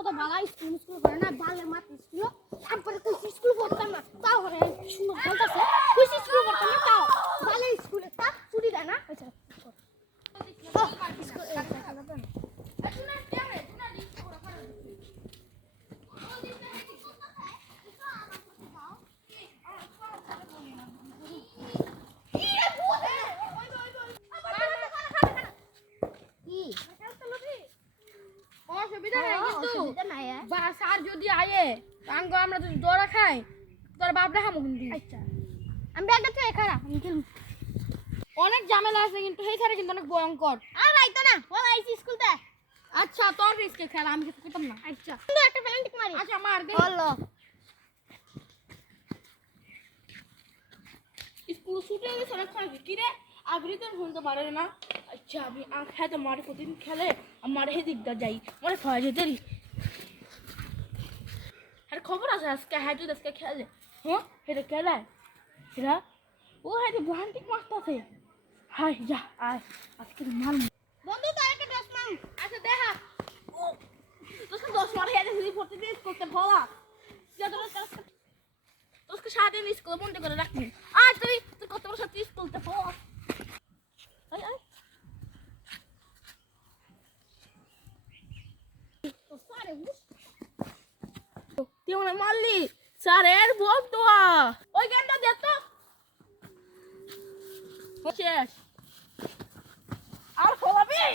কত ভালো স্কুল করে না ভালো মাত্র স্কুল তারপরে তুই স্কুল করতাম না তাও করে সুন্দর বলতেছে তুই স্কুল করতাম না তাও ভালো স্কুলে তা ছুটি দেয় না অসুবিধা নাই কিন্তু স্যার যদি আয়ে তাঙ্গ আমরা যদি দৌড়া খাই তোর বাপ রেখা মুখ দিই। আচ্ছা আমি ব্যাগটা তো এখানে আমি খেলব অনেক ঝামেলা আছে কিন্তু সেই স্যারে কিন্তু অনেক ভয়ঙ্কর। আর আইতো না ও আইছি স্কুলতে আচ্ছা তোর রিস্কে খেলা আমি কিছু করতাম না। আচ্ছা সুন্দর একটা প্যান্টিক মারি আচ্ছা মার দে হলো স্কুল ছুটে গেছে অনেক খারাপ কি রে আগরি তো শুনতে পারে না। আচ্ছা আমি খেতে মারে প্রতিদিন খেলে আমার হে দিকদার যাই মনে হয় যে দেরি আর খবর আছে আজকে হ্যাঁ যদি আজকে খেলে হ্যাঁ এটা খেলায় সেটা ও হ্যাঁ ভ্রান্তিক মারতেছে হাই যা আয় আজকে মার বন্ধু তো একটা ড্রেস নাও আচ্ছা দেখা ও তোকে 10 মারে হেঁটে যদি প্রতিদিন করতে ভোলা তোকে সারাদিন স্কুলে বন্ধ করে রাখবি আর তুই তোর কত বড় সাথে স্কুলতে ভোলা আয় আয় তুই মনে মারলি স্যারের বল তো ওই গানটা দে তো শেষ